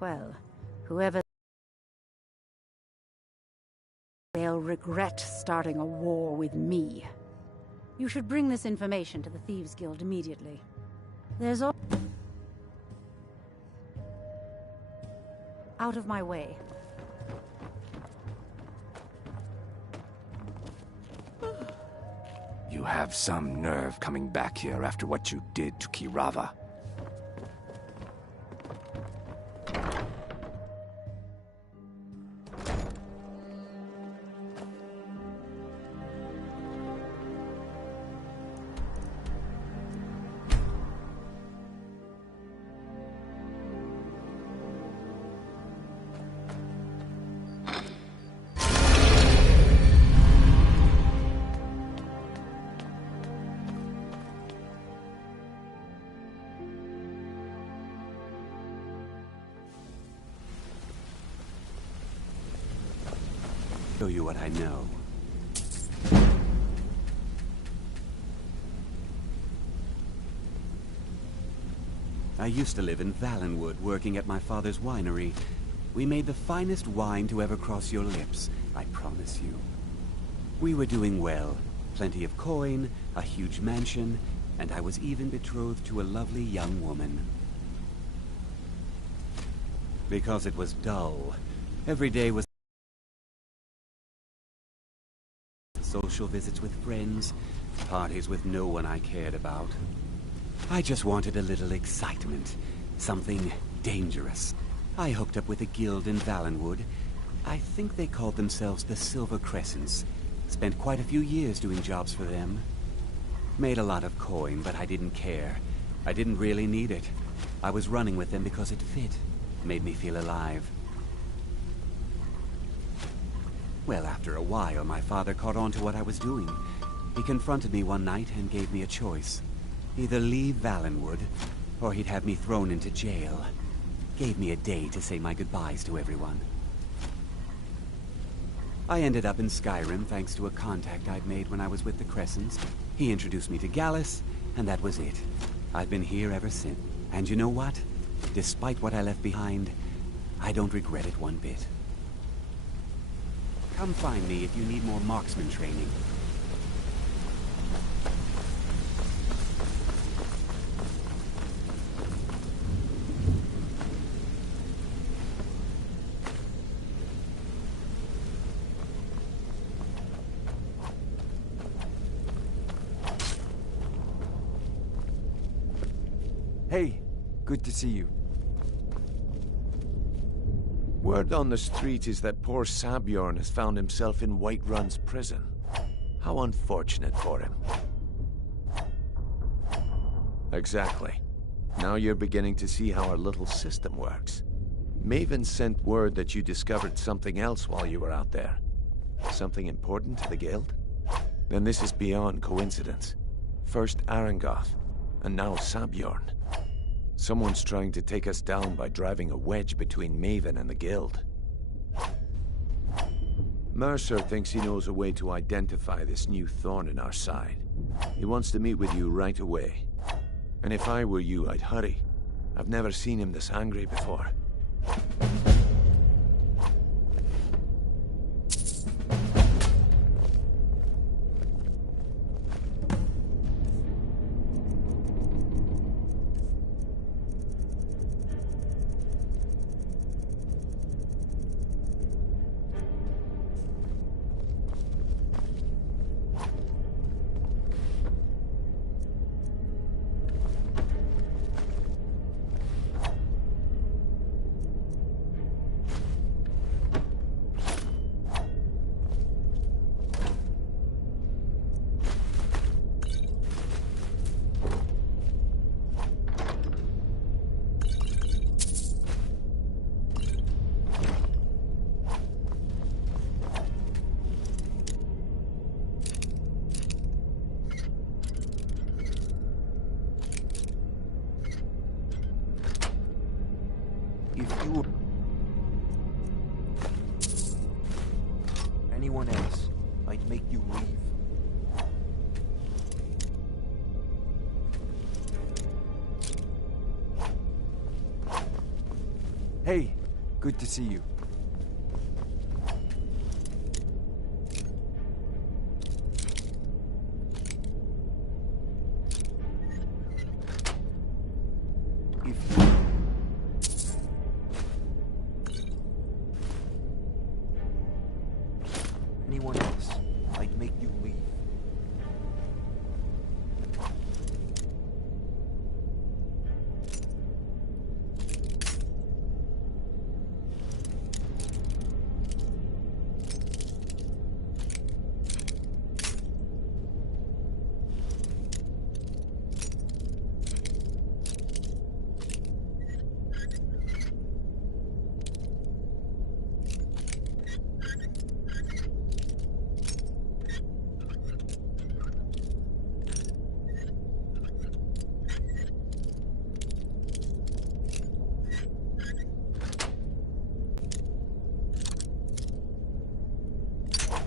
Well, whoever... they'll regret starting a war with me. You should bring this information to the Thieves' Guild immediately. There's all... out of my way. You have some nerve coming back here after what you did to Kirava. Show you what I know. I used to live in Valenwood, working at my father's winery. We made the finest wine to ever cross your lips, I promise you. We were doing well. Plenty of coin, a huge mansion, and I was even betrothed to a lovely young woman. Because it was dull. Every day was social visits with friends, parties with no one I cared about. I just wanted a little excitement, something dangerous. I hooked up with a guild in Valenwood. I think they called themselves the Silver Crescents. Spent quite a few years doing jobs for them. Made a lot of coin, but I didn't care. I didn't really need it. I was running with them because it fit. Made me feel alive. Well, after a while, my father caught on to what I was doing. He confronted me one night and gave me a choice. Either leave Valenwood, or he'd have me thrown into jail. Gave me a day to say my goodbyes to everyone. I ended up in Skyrim thanks to a contact I'd made when I was with the Crescents. He introduced me to Gallus, and that was it. I've been here ever since. And you know what? Despite what I left behind, I don't regret it one bit. Come find me if you need more marksman training. Hey, good to see you. Word on the street is that poor Sabjorn has found himself in Whiterun's prison. How unfortunate for him. Exactly. Now you're beginning to see how our little system works. Maven sent word that you discovered something else while you were out there. Something important to the guild? Then this is beyond coincidence. First Arangoth, and now Sabjorn. Someone's trying to take us down by driving a wedge between Maven and the guild. Mercer thinks he knows a way to identify this new thorn in our side. He wants to meet with you right away. And if I were you, I'd hurry. I've never seen him this angry before. If you were anyone else, I'd make you leave. Hey, good to see you. Anyone else, I'd make you leave.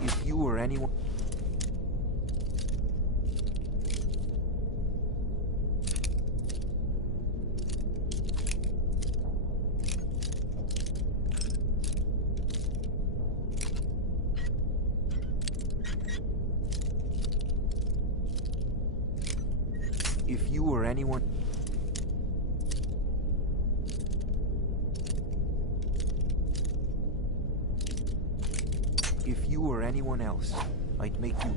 If you or anyone... If you or anyone... If you or anyone else, I'd make you...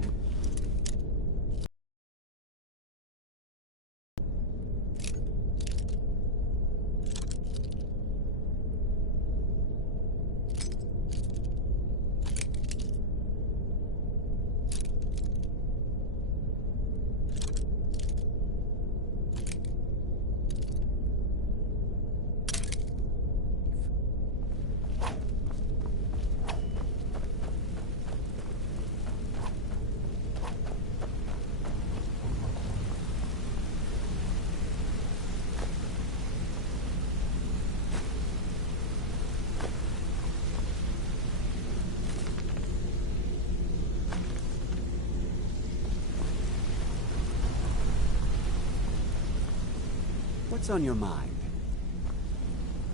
What's on your mind?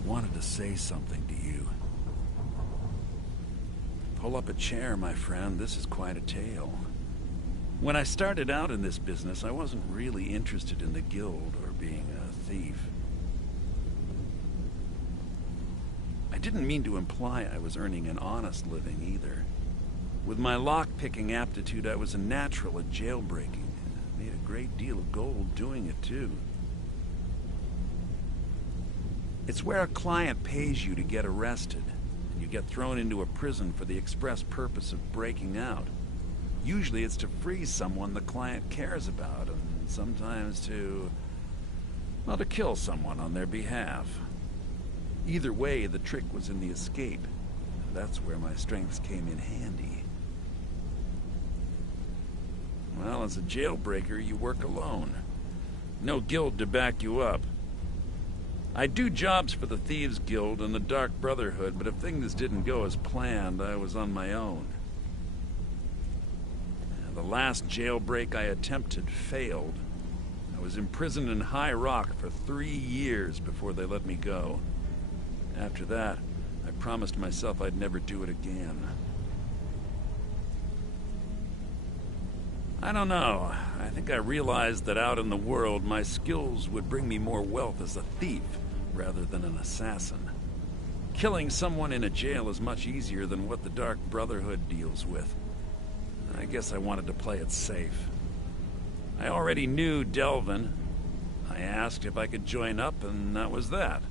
Wanted to say something to you. Pull up a chair, my friend. This is quite a tale. When I started out in this business, I wasn't really interested in the guild or being a thief. I didn't mean to imply I was earning an honest living either. With my lock-picking aptitude, I was a natural at jailbreaking and made a great deal of gold doing it too. It's where a client pays you to get arrested, and you get thrown into a prison for the express purpose of breaking out. Usually it's to free someone the client cares about, and sometimes to kill someone on their behalf. Either way, the trick was in the escape. That's where my strengths came in handy. Well, as a jailbreaker, you work alone. No guild to back you up. I do jobs for the Thieves Guild and the Dark Brotherhood, but if things didn't go as planned, I was on my own. The last jailbreak I attempted failed. I was imprisoned in High Rock for 3 years before they let me go. After that, I promised myself I'd never do it again. I don't know. I think I realized that out in the world, my skills would bring me more wealth as a thief rather than an assassin. Killing someone in a jail is much easier than what the Dark Brotherhood deals with. I guess I wanted to play it safe. I already knew Delvin. I asked if I could join up, and that was that.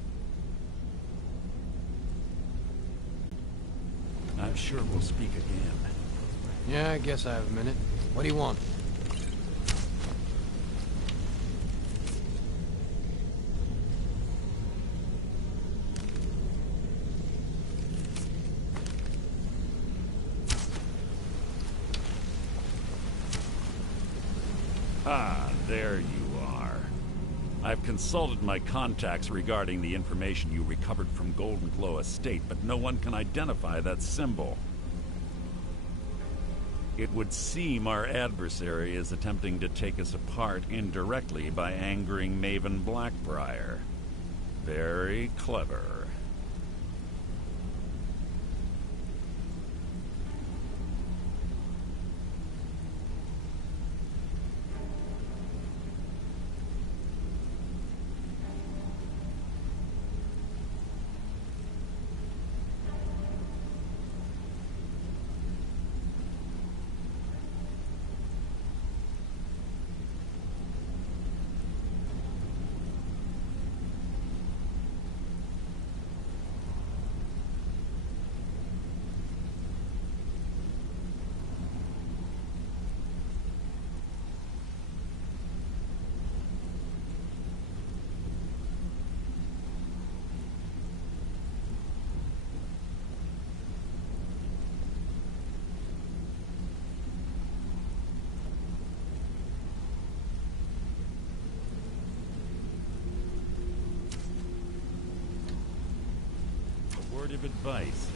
I'm sure we'll speak again. Yeah, I guess I have a minute. What do you want? Ah, there you are. I've consulted my contacts regarding the information you recovered from Golden Glow Estate, but no one can identify that symbol. It would seem our adversary is attempting to take us apart indirectly by angering Maven Blackbriar. Very clever. word of advice.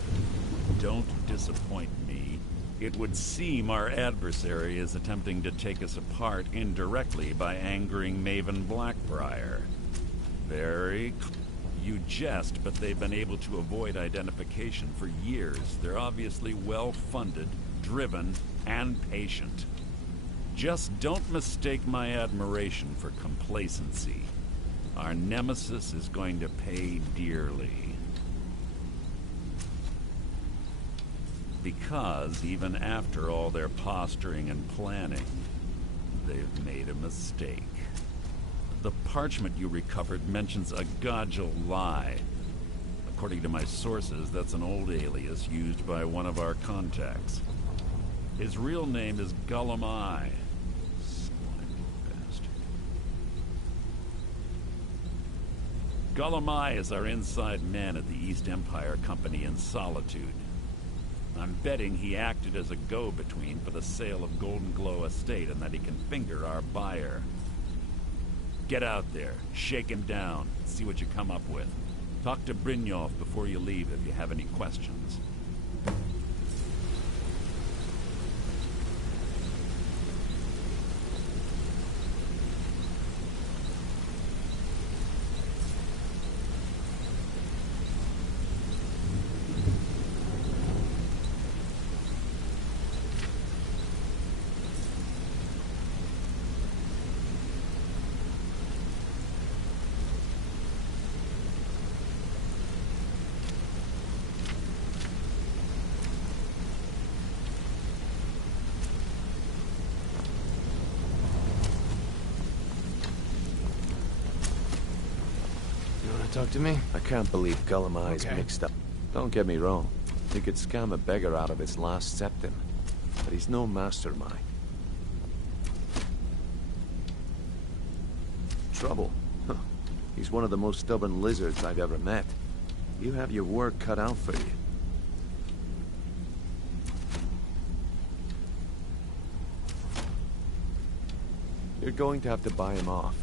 Don't disappoint me. It would seem our adversary is attempting to take us apart indirectly by angering Maven Blackbriar. You jest, but they've been able to avoid identification for years. They're obviously well-funded, driven, and patient. Just don't mistake my admiration for complacency. Our nemesis is going to pay dearly. Because even after all their posturing and planning, they've made a mistake. The parchment you recovered mentions a Godjal lie. According to my sources, that's an old alias used by one of our contacts. His real name is Gullum Eye. Slimy bastard. Gullum Eye is our inside man at the East Empire Company in Solitude. I'm betting he acted as a go-between for the sale of Golden Glow Estate and that he can finger our buyer. Get out there, shake him down, see what you come up with. Talk to Brynjolf before you leave if you have any questions. Talk to me? I can't believe Gullum Eye's Okay. mixed up. Don't get me wrong. He could scam a beggar out of his last septim. But he's no mastermind. Trouble? Huh. He's one of the most stubborn lizards I've ever met. You have your work cut out for you. You're going to have to buy him off.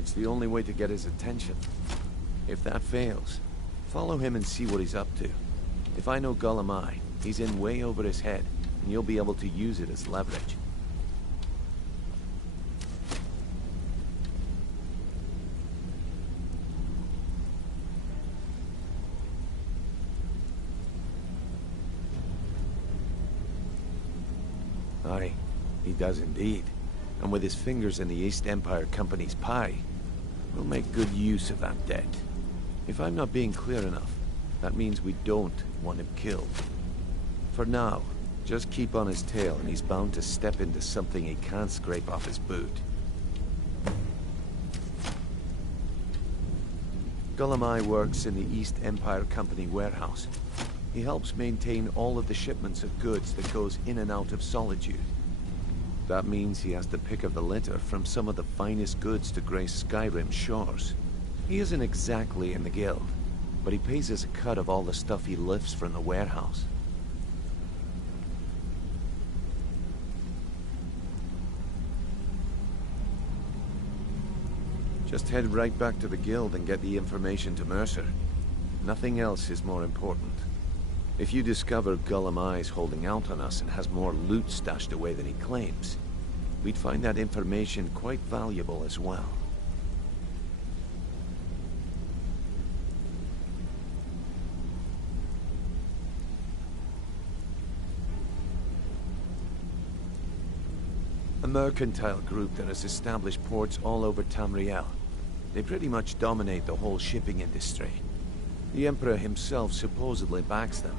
It's the only way to get his attention. If that fails, follow him and see what he's up to. If I know Gullum Eye, he's in way over his head, and you'll be able to use it as leverage. Aye, he does indeed. And with his fingers in the East Empire Company's pie, we'll make good use of that debt. If I'm not being clear enough, that means we don't want him killed. For now, just keep on his tail and he's bound to step into something he can't scrape off his boot. Gullum Eye works in the East Empire Company warehouse. He helps maintain all of the shipments of goods that goes in and out of Solitude. That means he has to pick up the litter from some of the finest goods to grace Skyrim's shores. He isn't exactly in the guild, but he pays us a cut of all the stuff he lifts from the warehouse. Just head right back to the guild and get the information to Mercer. Nothing else is more important. If you discover Gullum Eye's holding out on us and has more loot stashed away than he claims, we'd find that information quite valuable as well. A mercantile group that has established ports all over Tamriel. They pretty much dominate the whole shipping industry. The Emperor himself supposedly backs them,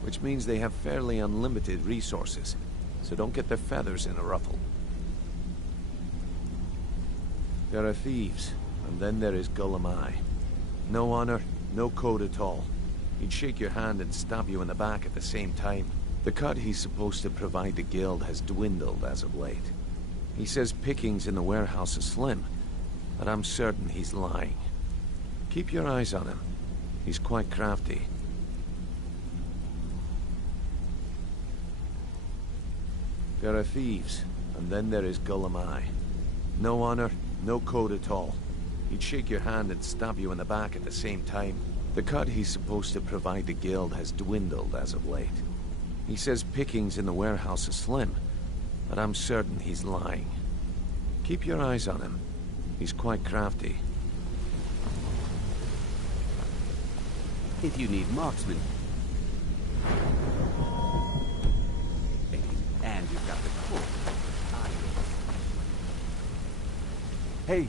which means they have fairly unlimited resources, so don't get their feathers in a ruffle. There are thieves, and then there is Gullum Eye. No honor, no code at all. He'd shake your hand and stab you in the back at the same time. The cut he's supposed to provide the guild has dwindled as of late. He says pickings in the warehouse are slim, but I'm certain he's lying. Keep your eyes on him. He's quite crafty. There are thieves, and then there is Gullum Eye. No honor, no code at all. He'd shake your hand and stab you in the back at the same time. The cut he's supposed to provide the guild has dwindled as of late. He says pickings in the warehouse are slim, but I'm certain he's lying. Keep your eyes on him. He's quite crafty. If you need marksmen. And you've got the cook. Hey,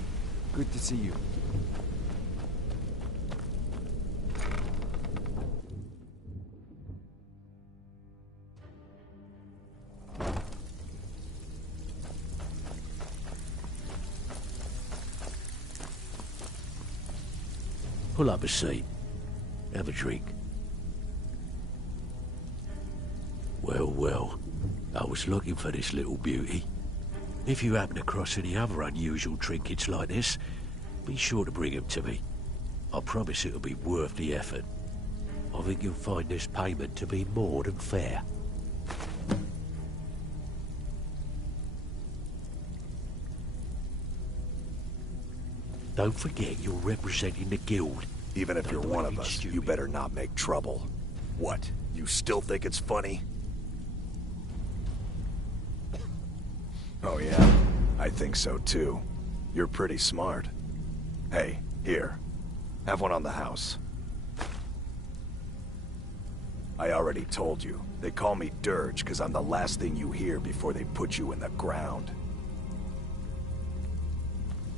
good to see you. Pull up a seat. Have a drink. Well, well. I was looking for this little beauty. If you happen across any other unusual trinkets like this, be sure to bring them to me. I promise it'll be worth the effort. I think you'll find this payment to be more than fair. Don't forget you're representing the guild. Even if you're Don't do one of anything us, stupid. you better not make trouble. What? You still think it's funny? Oh yeah, I think so too. You're pretty smart. Hey, here. Have one on the house. I already told you. They call me Dirge because I'm the last thing you hear before they put you in the ground.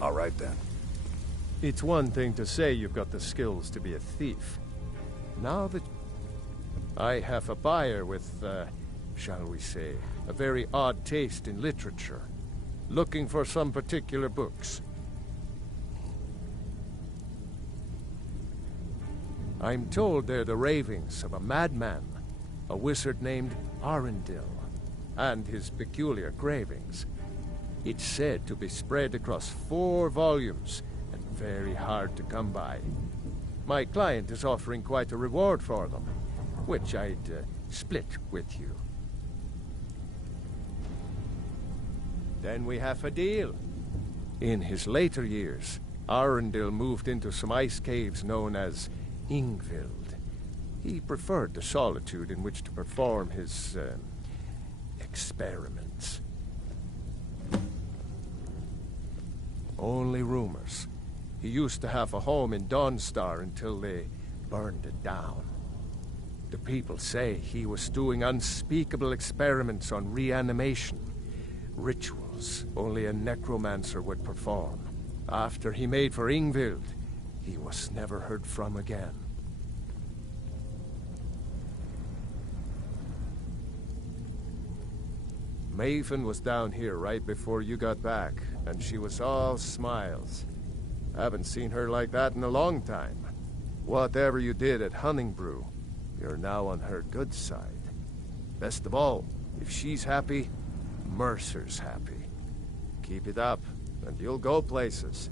All right then. It's one thing to say you've got the skills to be a thief. Now that I have a buyer with, shall we say, a very odd taste in literature, looking for some particular books. I'm told they're the ravings of a madman, a wizard named Arundel, and his peculiar cravings. It's said to be spread across 4 volumes, and very hard to come by. My client is offering quite a reward for them, which I'd split with you. Then we have a deal. In his later years, Arundel moved into some ice caves known as Ingvild. He preferred the solitude in which to perform his experiments. Only rumors. He used to have a home in Dawnstar until they burned it down. The people say he was doing unspeakable experiments on reanimation, rituals only a necromancer would perform. After he made for Ingvild, he was never heard from again. Maven was down here right before you got back, and she was all smiles. Haven't seen her like that in a long time. Whatever you did at Hunningbrew, you're now on her good side. Best of all, if she's happy, Mercer's happy. Keep it up, and you'll go places.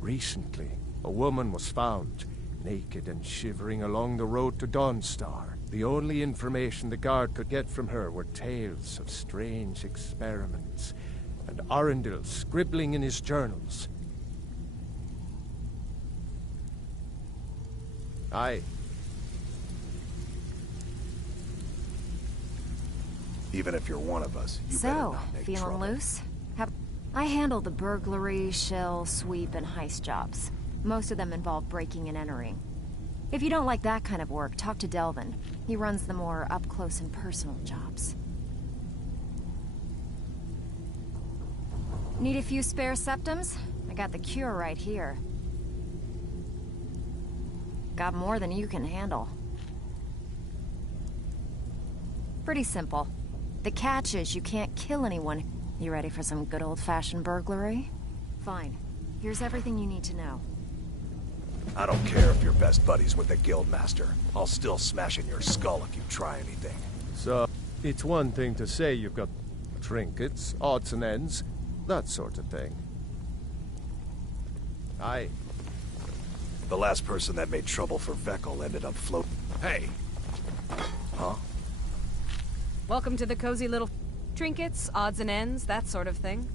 Recently, a woman was found, naked and shivering along the road to Dawnstar. The only information the guard could get from her were tales of strange experiments, and Arundel scribbling in his journals. Aye. Even if you're one of us, you better So, not make feeling trouble. loose? I handle the burglary, shell, sweep, and heist jobs. Most of them involve breaking and entering. If you don't like that kind of work, talk to Delvin. He runs the more up-close and personal jobs. Need a few spare septums? I got the cure right here. Got more than you can handle. Pretty simple. The catch is you can't kill anyone. You ready for some good old-fashioned burglary? Fine. Here's everything you need to know. I don't care if you're best buddies with the Guildmaster. I'll still smash in your skull if you try anything. So, it's one thing to say you've got trinkets, odds and ends, that sort of thing. Aye. The last person that made trouble for Vekkel ended up floating. Hey! Huh? Welcome to the cozy little trinkets, odds and ends, that sort of thing.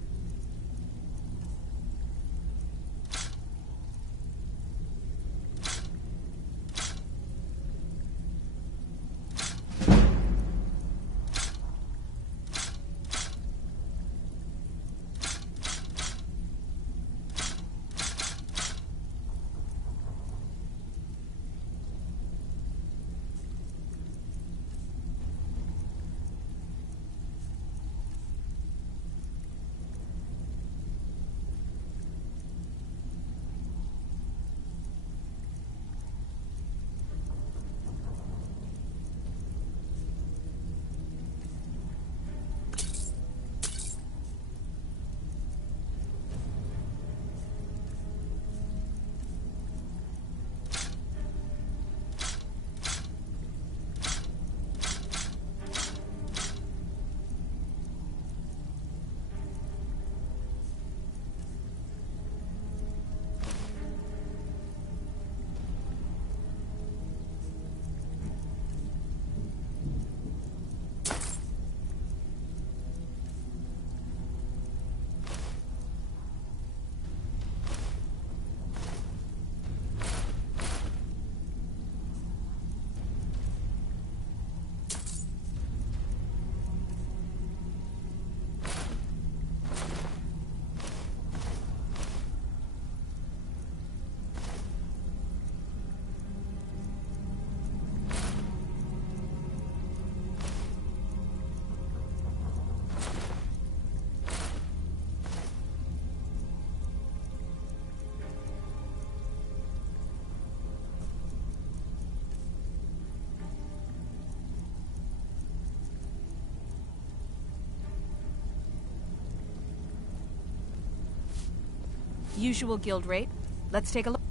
Usual guild rate. Let's take a look.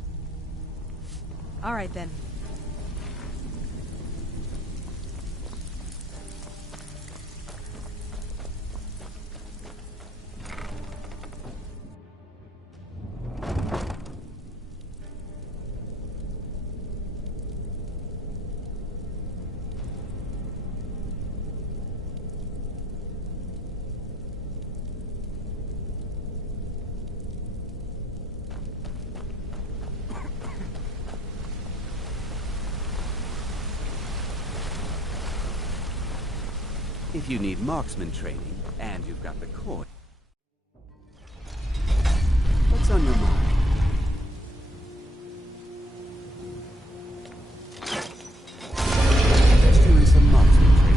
All right, then. If you need marksman training, and you've got the coin. What's on your mind? Just doing some marksman training.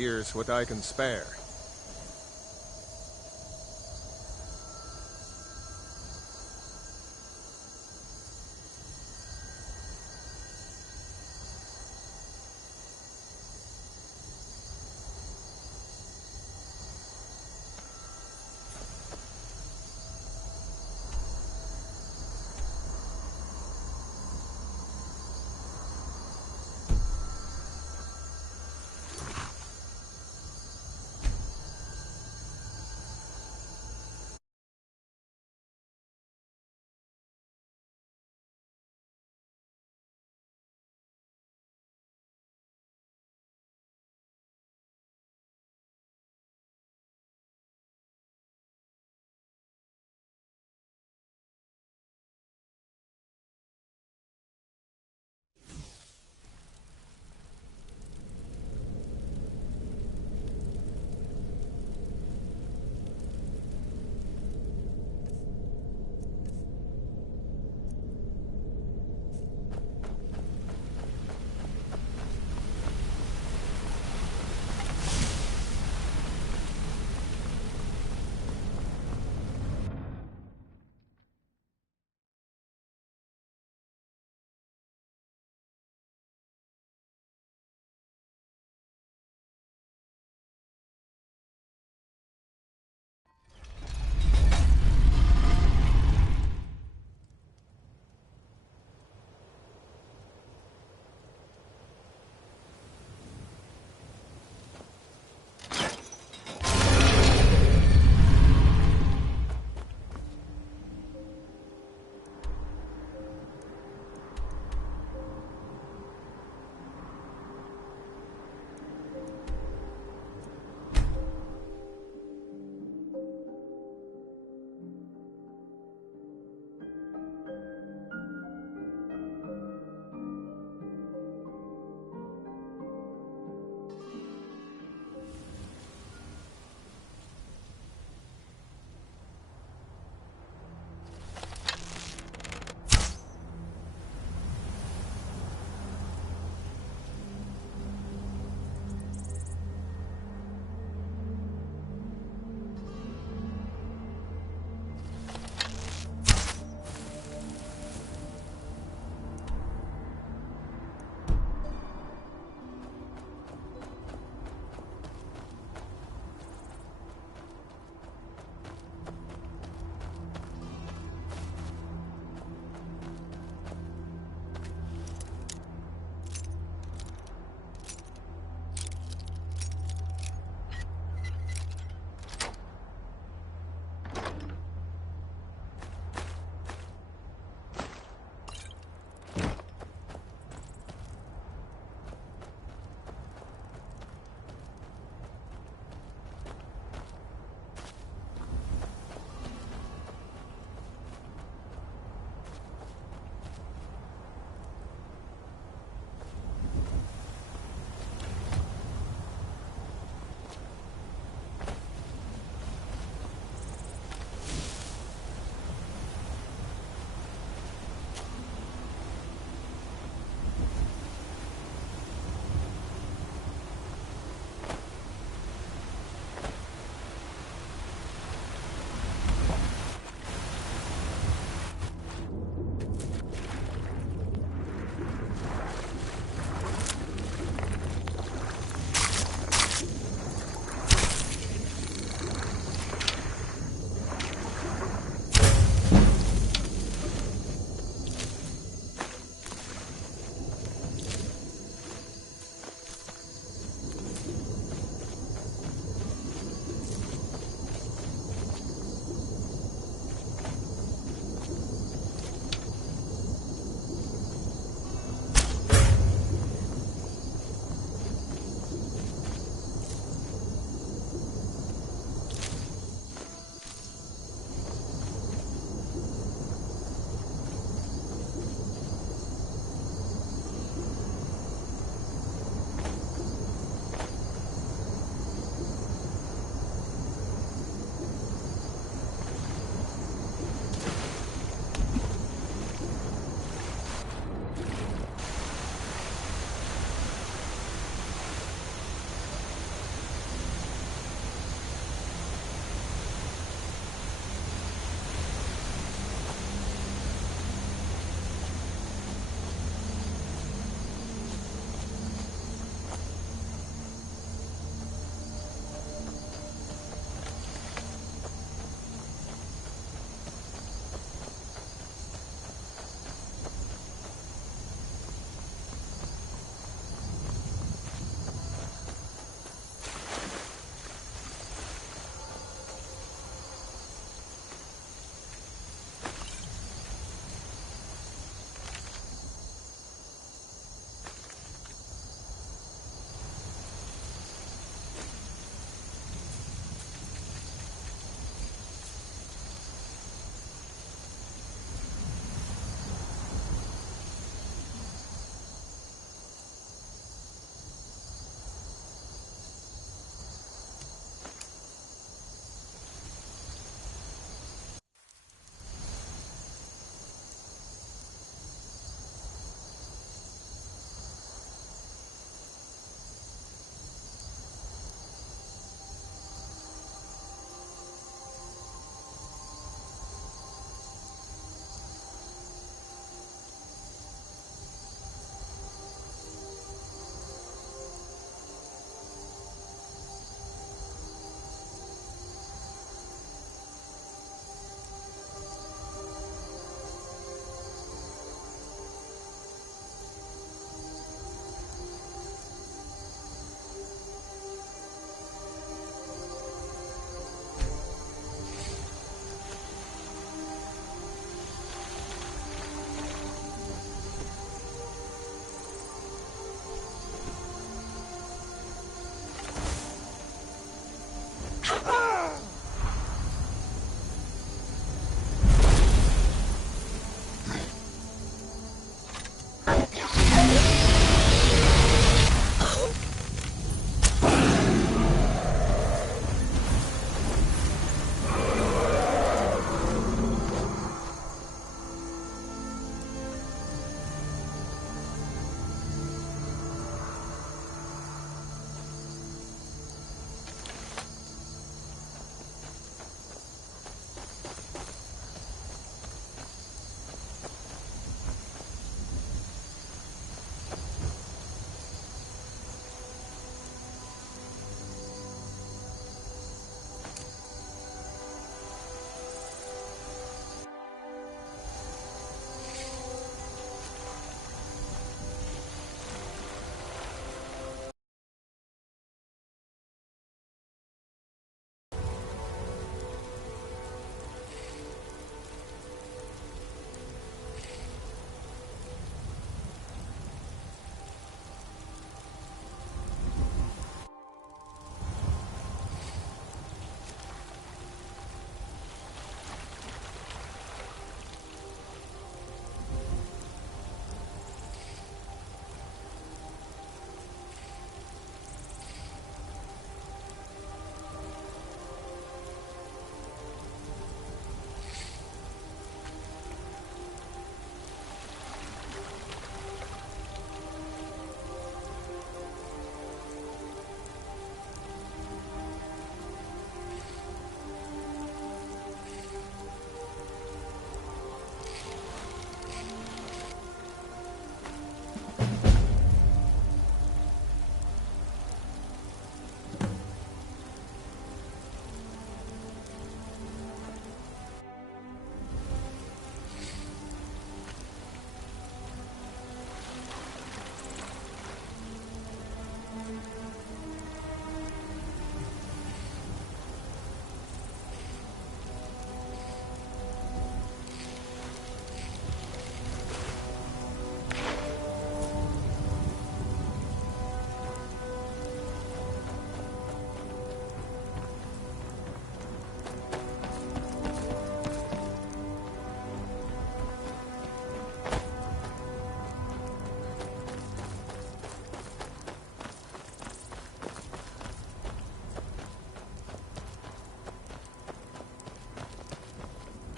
here's what I can spare.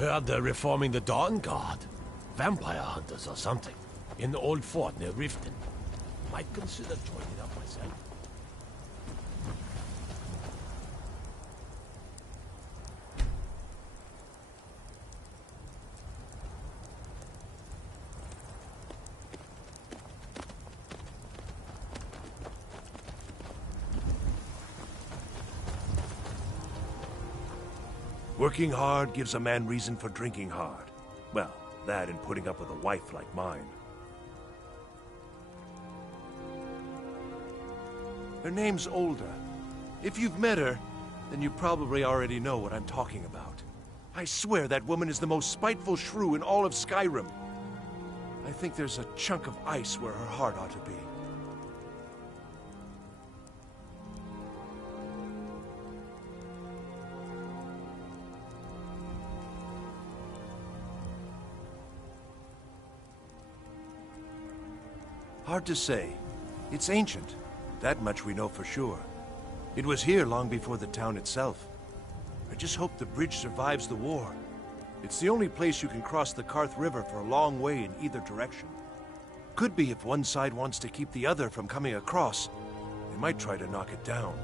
Heard they're reforming the Dawn Guard. Vampire hunters or something. In the old fort near Riften. Might consider joining up myself. Working hard gives a man reason for drinking hard. Well, that and putting up with a wife like mine. Her name's Olda. If you've met her, then you probably already know what I'm talking about. I swear that woman is the most spiteful shrew in all of Skyrim. I think there's a chunk of ice where her heart ought to be. Hard to say. It's ancient. That much we know for sure. It was here long before the town itself. I just hope the bridge survives the war. It's the only place you can cross the Karth River for a long way in either direction. Could be if one side wants to keep the other from coming across. They might try to knock it down.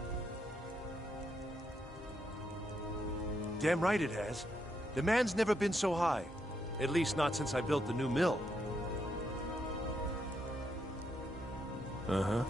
Damn right it has. Demand's never been so high. At least not since I built the new mill. Uh-huh.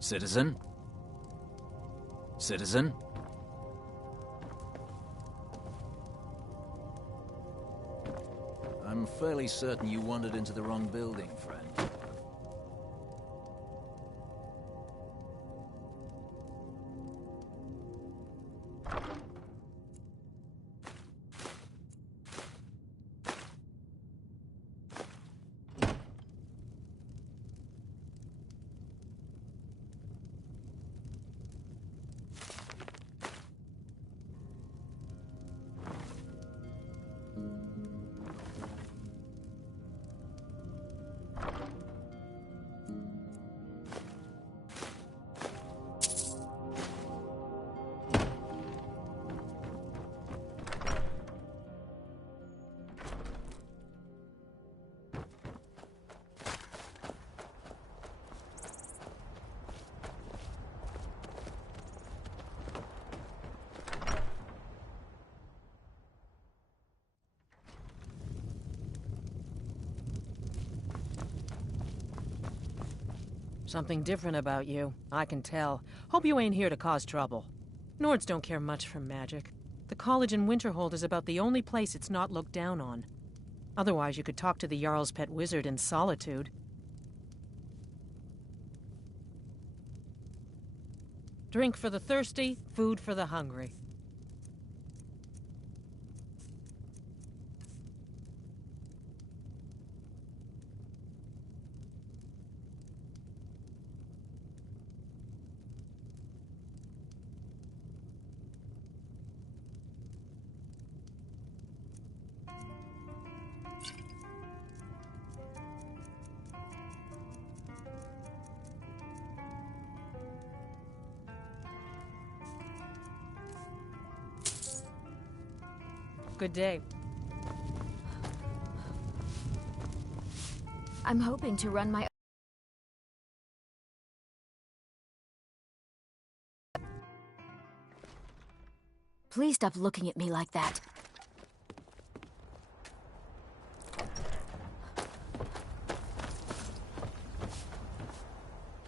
Citizen? Citizen? I'm fairly certain you wandered into the wrong building, friend. Something different about you, I can tell. Hope you ain't here to cause trouble. Nords don't care much for magic. The college in Winterhold is about the only place it's not looked down on. Otherwise, you could talk to the Jarl's pet wizard in solitude. Drink for the thirsty, food for the hungry. Good day. I'm hoping to run my... Please stop looking at me like that.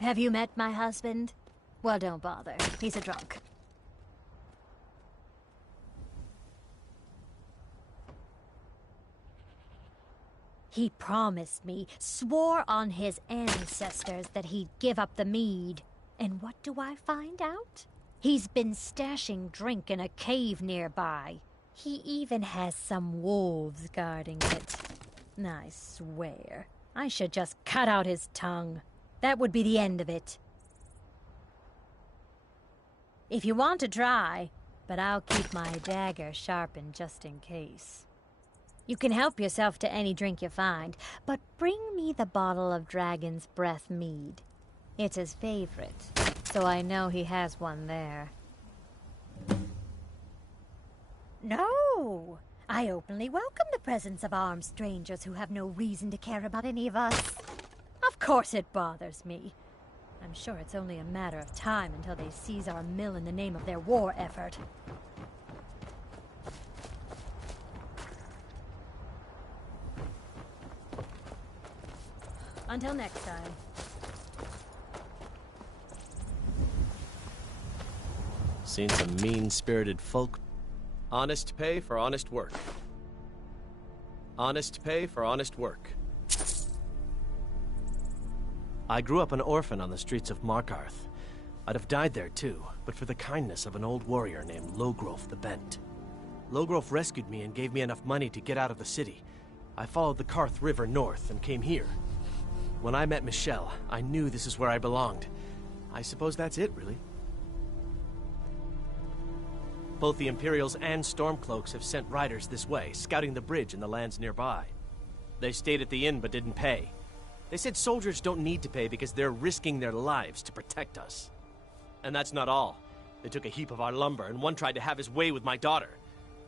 Have you met my husband? Well, don't bother. He's a drunk. He promised me, swore on his ancestors that he'd give up the mead. And what do I find out? He's been stashing drink in a cave nearby. He even has some wolves guarding it. I swear, I should just cut out his tongue. That would be the end of it. If you want to try, but I'll keep my dagger sharpened just in case. You can help yourself to any drink you find, but bring me the bottle of Dragon's Breath mead. It's his favorite, so I know he has one there. No! I openly welcome the presence of armed strangers who have no reason to care about any of us. Of course it bothers me. I'm sure it's only a matter of time until they seize our mill in the name of their war effort. Until next time. Seen some mean-spirited folk. Honest pay for honest work. Honest pay for honest work. I grew up an orphan on the streets of Markarth. I'd have died there too, but for the kindness of an old warrior named Logrolf the Bent. Logrolf rescued me and gave me enough money to get out of the city. I followed the Karth River north and came here. When I met Michelle, I knew this is where I belonged. I suppose that's it, really. Both the Imperials and Stormcloaks have sent riders this way, scouting the bridge and the lands nearby. They stayed at the inn but didn't pay. They said soldiers don't need to pay because they're risking their lives to protect us. And that's not all. They took a heap of our lumber, and one tried to have his way with my daughter.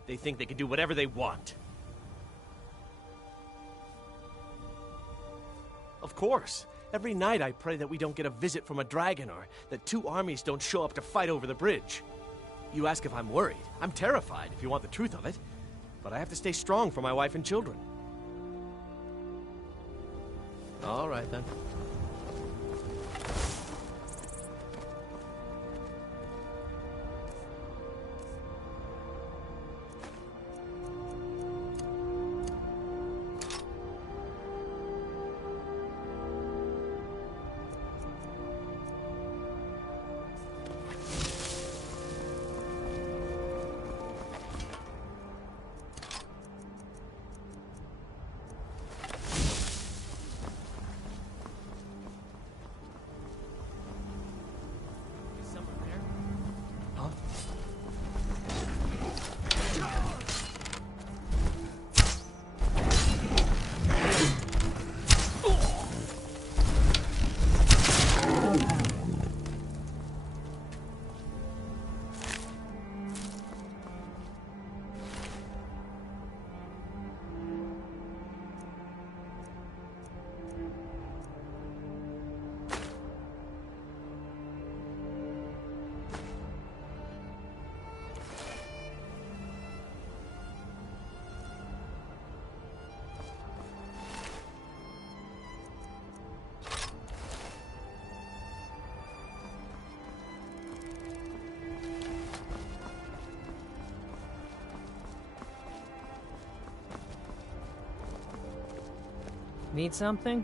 They think they can do whatever they want. Of course. Every night I pray that we don't get a visit from a dragon, or that two armies don't show up to fight over the bridge. You ask if I'm worried. I'm terrified, if you want the truth of it. But I have to stay strong for my wife and children. All right, then. Need something?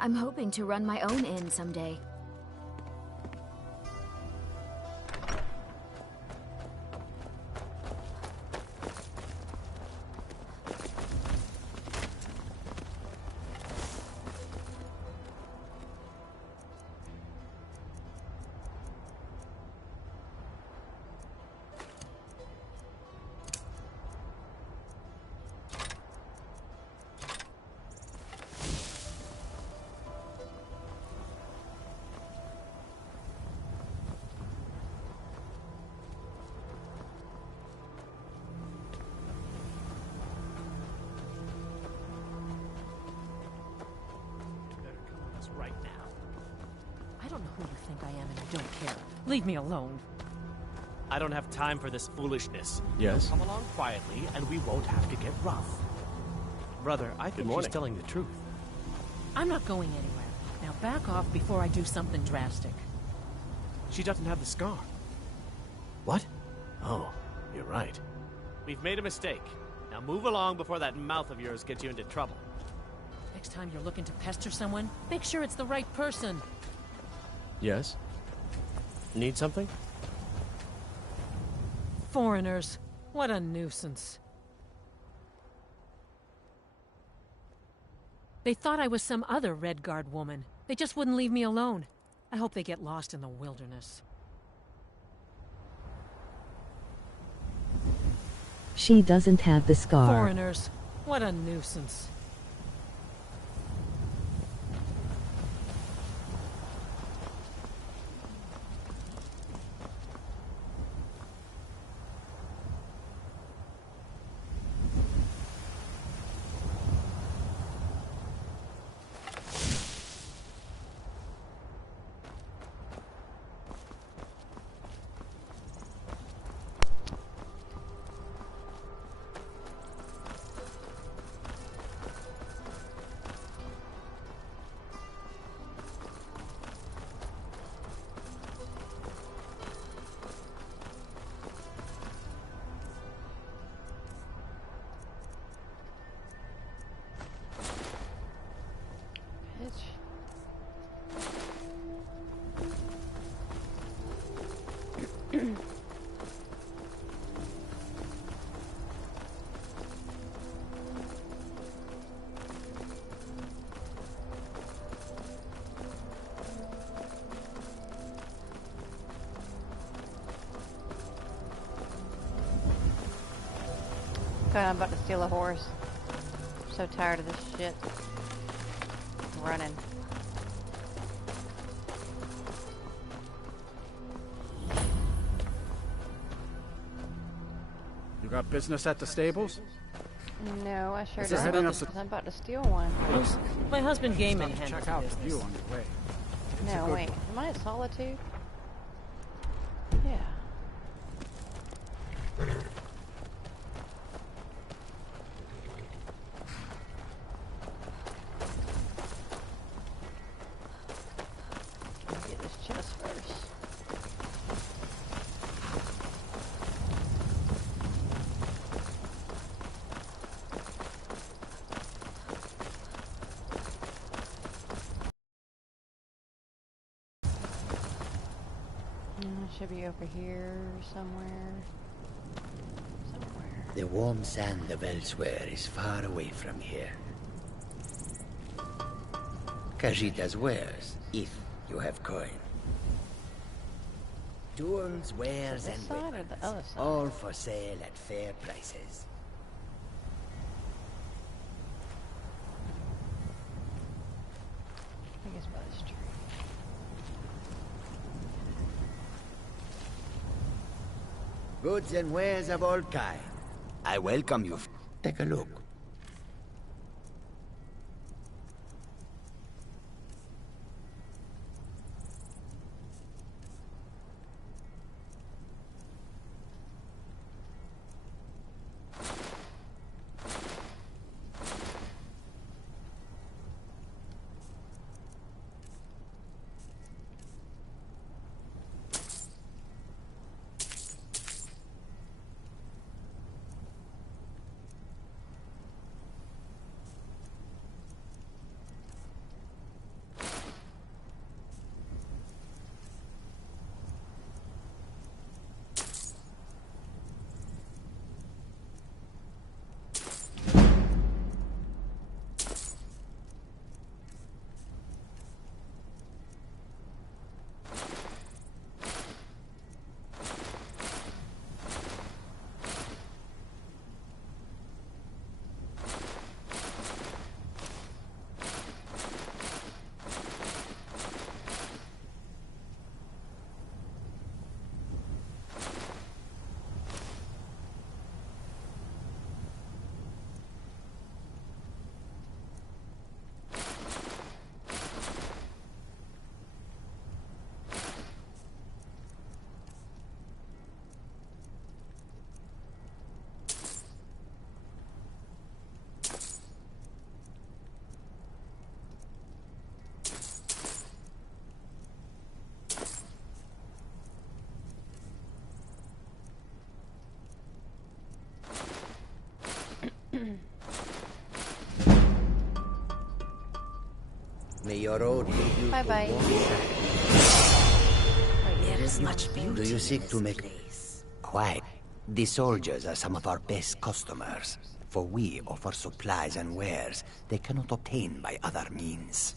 I'm hoping to run my own inn someday. Right now. I don't know who you think I am and I don't care. Leave me alone. I don't have time for this foolishness. Yes? Come along quietly, and we won't have to get rough. Brother, I think she's telling the truth. I'm not going anywhere. Now back off before I do something drastic. She doesn't have the scar. What? Oh, you're right. We've made a mistake. Now move along before that mouth of yours gets you into trouble. Next time you're looking to pester someone, make sure it's the right person. Yes? Need something? Foreigners. What a nuisance. They thought I was some other Red Guard woman. They just wouldn't leave me alone. I hope they get lost in the wilderness. She doesn't have the scar. Foreigners. What a nuisance. God, I'm about to steal a horse. I'm so tired of this shit. Running. You got business at the stables? No, I sure Is this don't. heading up to- I'm about to steal one. My husband Gaiman Stop to handles check the out the business. view on your way. It's a No, good wait. one. Am I at Solitude? Yeah. Let me get this chest first. Should be over here somewhere. The warm sand of elsewhere is far away from here. Kajita's wares, if you have coin. Tools, wares, This and side or weapons, the other side? all for sale at fair prices. I think it's by this tree. Goods and wares of all kinds. I welcome you. Take a look. May your road lead you Bye bye. There is much beauty. Do you seek to make quiet? The soldiers are some of our best customers, for we offer supplies and wares they cannot obtain by other means.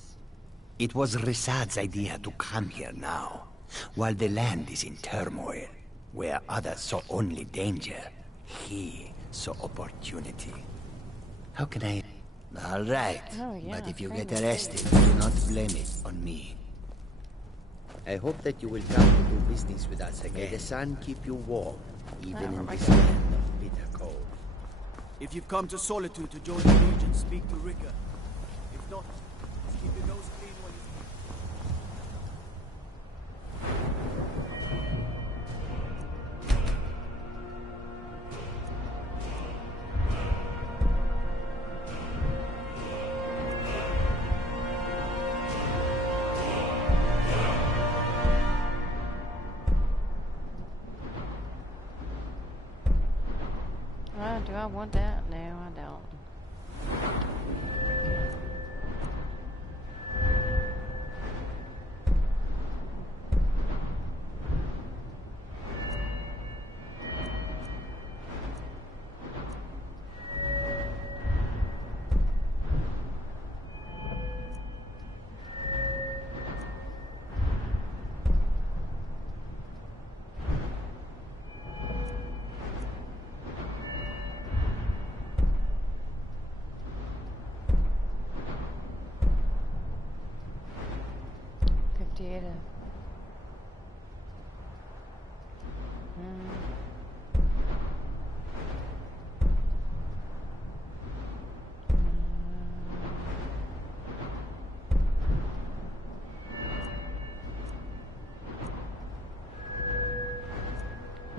It was Risad's idea to come here now, while the land is in turmoil. Where others saw only danger, he saw opportunity. How can I... All right, Oh, yeah, but if you kind get of. arrested, do not blame it on me. I hope that you will come to do business with us again. May the sun keep you warm, even in this land of bitter cold. If you've come to Solitude to join the Legion, speak to Rika. If not, just keep your nose clean while you... Do I want that? No, I don't.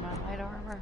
My light armor.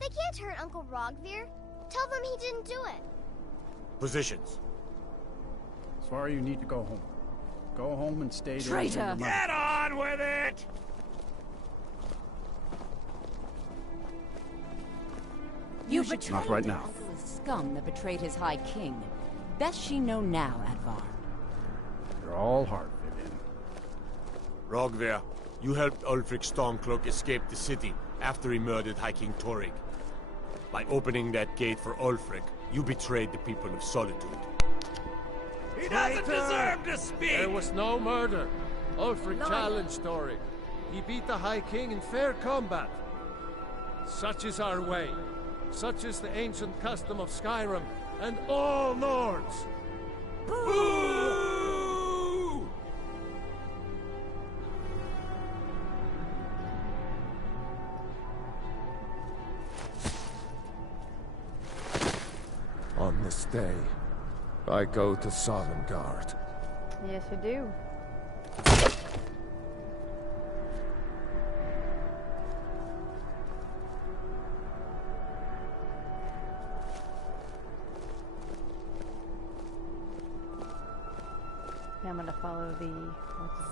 They can't hurt Uncle Rogvir. Tell them he didn't do it. Positions. Svar, you need to go home. Go home and stay there. Traitor! Get on with it! You Not betrayed right your now. uncle is scum that betrayed his High King. Best she know now, Advar. You're all heart, Vivian. Rogver, you helped Ulfric Stormcloak escape the city after he murdered High King Torrig. By opening that gate for Ulfric, you betrayed the people of Solitude. He doesn't deserve to speak! There was no murder. Ulfric challenged Torrig. He beat the High King in fair combat. Such is our way. Such is the ancient custom of Skyrim and all Nords. Boo! On this day, I go to Sovngarde. Yes, you do. Now I'm gonna follow the...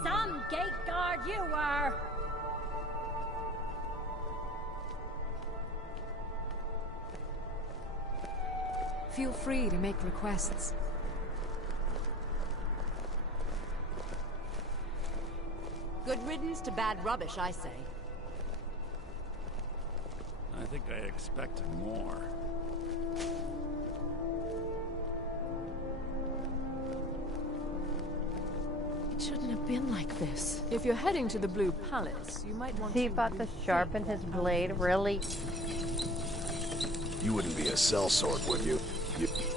Some gate guard you were! Feel free to make requests. Good riddance to bad rubbish, I say. I think I expected more. It shouldn't have been like this. If you're heading to the Blue Palace, you might want Is he to... about to sharpen his blade? Really? You wouldn't be a sellsword, would you?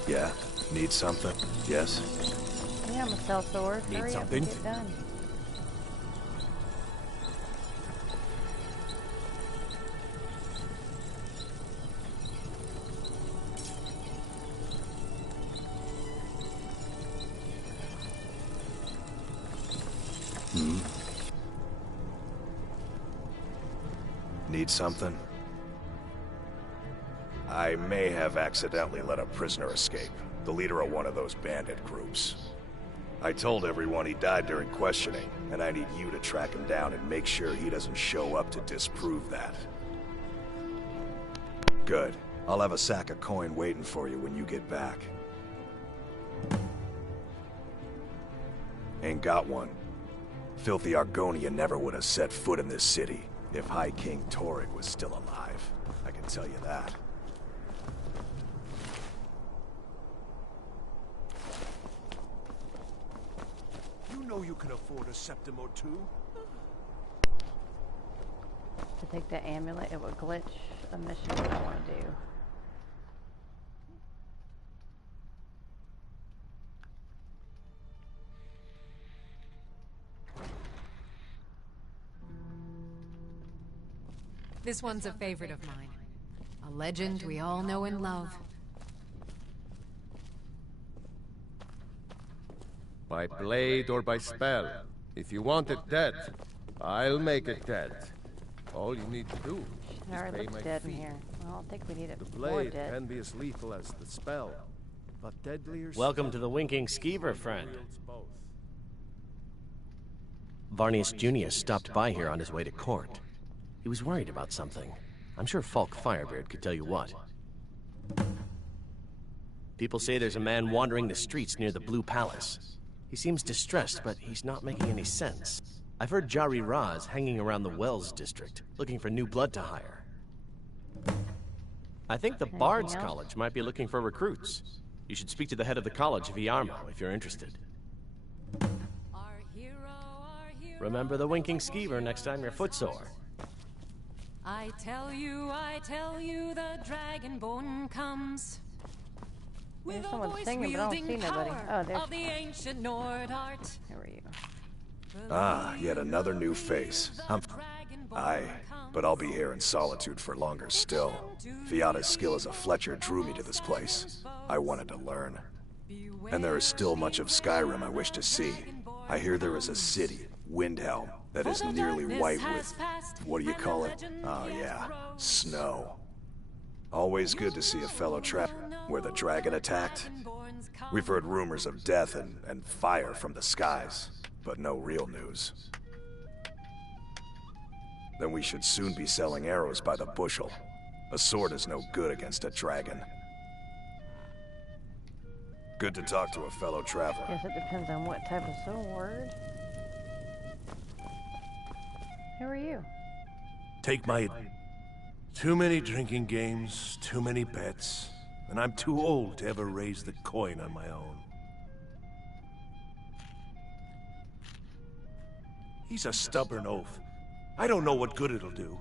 Yeah. Need something? Yes? Yeah, I'm a sellsword. Need Hurry something? up and get done. Need something? I may have accidentally let a prisoner escape, the leader of one of those bandit groups. I told everyone he died during questioning, and I need you to track him down and make sure he doesn't show up to disprove that. Good. I'll have a sack of coin waiting for you when you get back. Ain't got one. Filthy Argonia never would have set foot in this city if High King Torrig was still alive. I can tell you that. You know you can afford a septim or two. To take the amulet, it would glitch a mission that I want to do. This one's a favorite of mine. A legend we all know and love. By blade or by spell. If you want it dead, I'll make it dead. All you need to do It is already pay looks my dead in fee. here. I don't think we need it The more blade dead. can be as lethal as the spell, but deadlier. Welcome to the Winking Skeever, friend. Varnius Junius stopped by here on his way to court. He was worried about something. I'm sure Falk Firebeard could tell you what. People say there's a man wandering the streets near the Blue Palace. He seems distressed, but he's not making any sense. I've heard Jari Raz hanging around the Wells district, looking for new blood to hire. I think the Bard's College might be looking for recruits. You should speak to the head of the college, Viarmo, if you're interested. Remember the Winking Skeever next time you're footsore. I tell you, the Dragonborn comes. There's With a someone voice singing, but I don't see wielding nobody. power Oh, there's... of the ancient Nord art. Where are you? Ah, yet another new face. Aye, but I'll be here in solitude for longer still. Fiata's skill as a Fletcher drew me to this place. I wanted to learn. And there is still much of Skyrim I wish to see. I hear there is a city, Windhelm, that is nearly white with... what do you call it? Oh yeah, snow. Always good to see a fellow traveler where the dragon attacked. We've heard rumors of death and fire from the skies, but no real news. Then we should soon be selling arrows by the bushel. A sword is no good against a dragon. Good to talk to a fellow traveler. Guess it depends on what type of sword. Who are you? Take my... Too many drinking games, too many bets, and I'm too old to ever raise the coin on my own. He's a stubborn oaf. I don't know what good it'll do.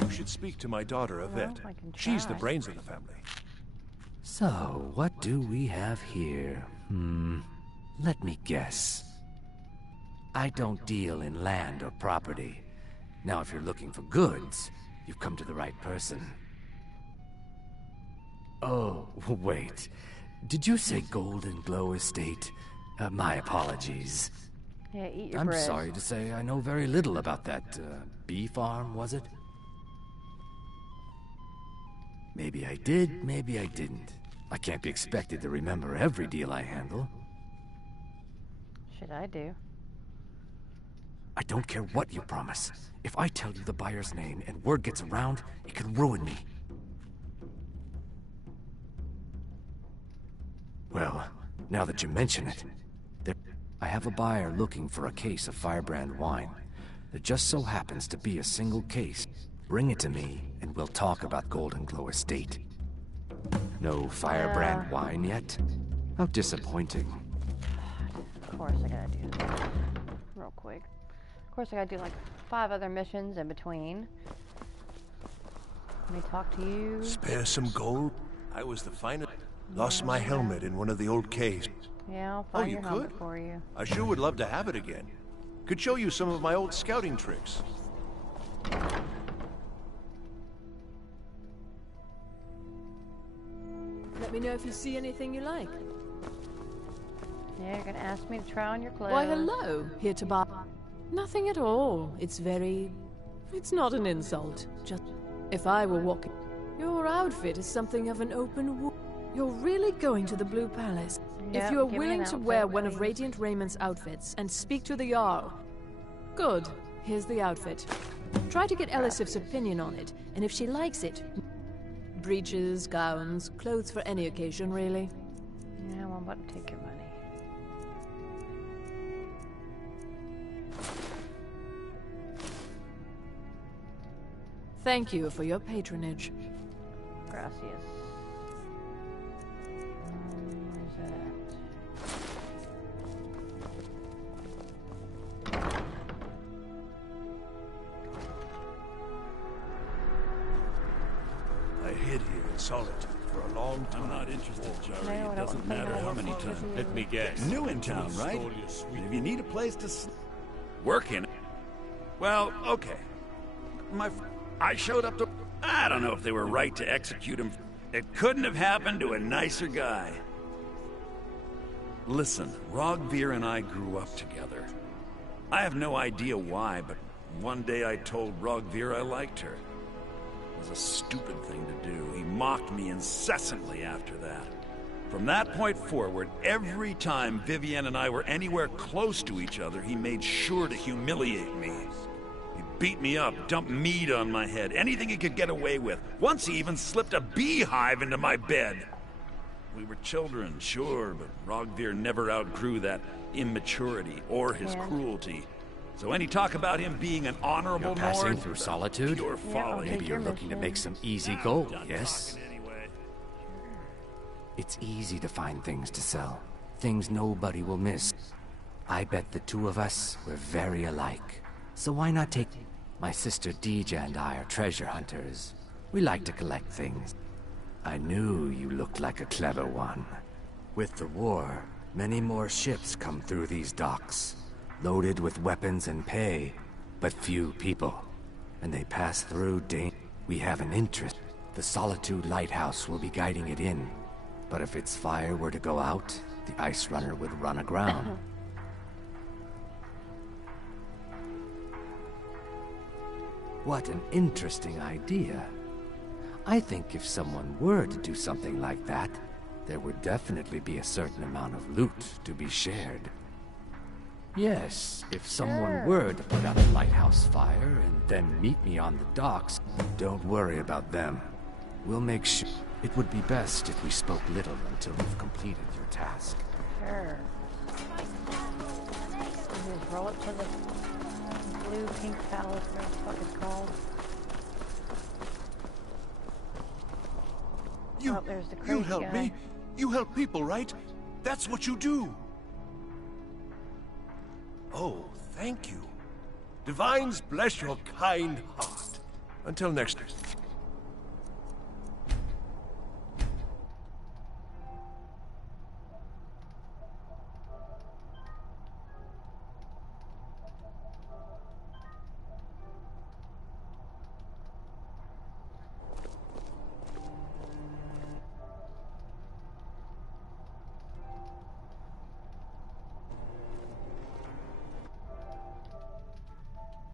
You should speak to my daughter, Yvette. I can She's the try. brains of the family. So, what do we have here? Let me guess. I don't deal in land or property. Now, if you're looking for goods, you've come to the right person. Oh, wait. Did you say Golden Glow Estate? My apologies. Yeah, eat your I'm bread. sorry to say I know very little about that, bee farm, was it? Maybe I did, maybe I didn't. I can't be expected to remember every deal I handle. Should I do? I don't care what you promise. If I tell you the buyer's name and word gets around, it could ruin me. Well, now that you mention it, I have a buyer looking for a case of Firebrand wine. There just so happens to be a single case. Bring it to me, and we'll talk about Golden Glow Estate. No Firebrand wine yet? How disappointing. Of course I gotta do that. Real quick. Of course I gotta do like 5 other missions in between. Let me talk to you. Spare some gold? I was the finest. Lost my helmet in one of the old caves. Yeah, I'll find you your helmet could? for you. I sure would love to have it again. Could show you some of my old scouting tricks. Let me know if you see anything you like. Yeah, you're gonna ask me to try on your clothes. Why, hello. Here to buy... Nothing at all. It's very... It's not an insult. Just if I were walking... Your outfit is something of an open wound. You're really going to the Blue Palace. Yep, If you are give me willing an to outfit, wear one of please. Radiant Raymond's outfits and speak to the Jarl. Good. Here's the outfit. Try to get Elisif's opinion on it, and if she likes it... Breeches, gowns, clothes for any occasion, really. Yeah, well, I'm about to take your money. Thank you for your patronage. Gracias. Where's that? I hid here in solitude for a long time. I'm not interested, Jerry. No, I It don't doesn't want matter to how know many what times. was Let me guess. New in town, right? If you need a place to working. Well, okay. I showed up to... I don't know if they were right to execute him. It couldn't have happened to a nicer guy. Listen, Rogvir and I grew up together. I have no idea why, but one day I told Rogvir I liked her. It was a stupid thing to do. He mocked me incessantly after that. From that point forward, every time Vivienne and I were anywhere close to each other, he made sure to humiliate me. He beat me up, dumped meat on my head, anything he could get away with. Once he even slipped a beehive into my bed. We were children, sure, but Rogvir never outgrew that immaturity or his cruelty. So any talk about him being an honorable You're passing uh, Nord, through Solitude? pure folly. Maybe you're looking to make some easy gold, yes? It's easy to find things to sell. Things nobody will miss. I bet the two of us were very alike. So why not take... My sister Deja and I are treasure hunters. We like to collect things. I knew you looked like a clever one. With the war, many more ships come through these docks, loaded with weapons and pay, but few people. And they pass through We have an interest. The Solitude Lighthouse will be guiding it in. But if its fire were to go out, the ice runner would run aground. What an interesting idea. I think if someone were to do something like that, there would definitely be a certain amount of loot to be shared. Yes, if someone were to put out a lighthouse fire and then meet me on the docks, don't worry about them. We'll make sure. It would be best if we spoke little until you've completed your task. Sure. Just roll up to the blue pink palace, whatever the fuck it's called. You, there's the crazy you help guy. me. You help people, right? That's what you do. Oh, thank you. Divines bless your kind heart. Until next time.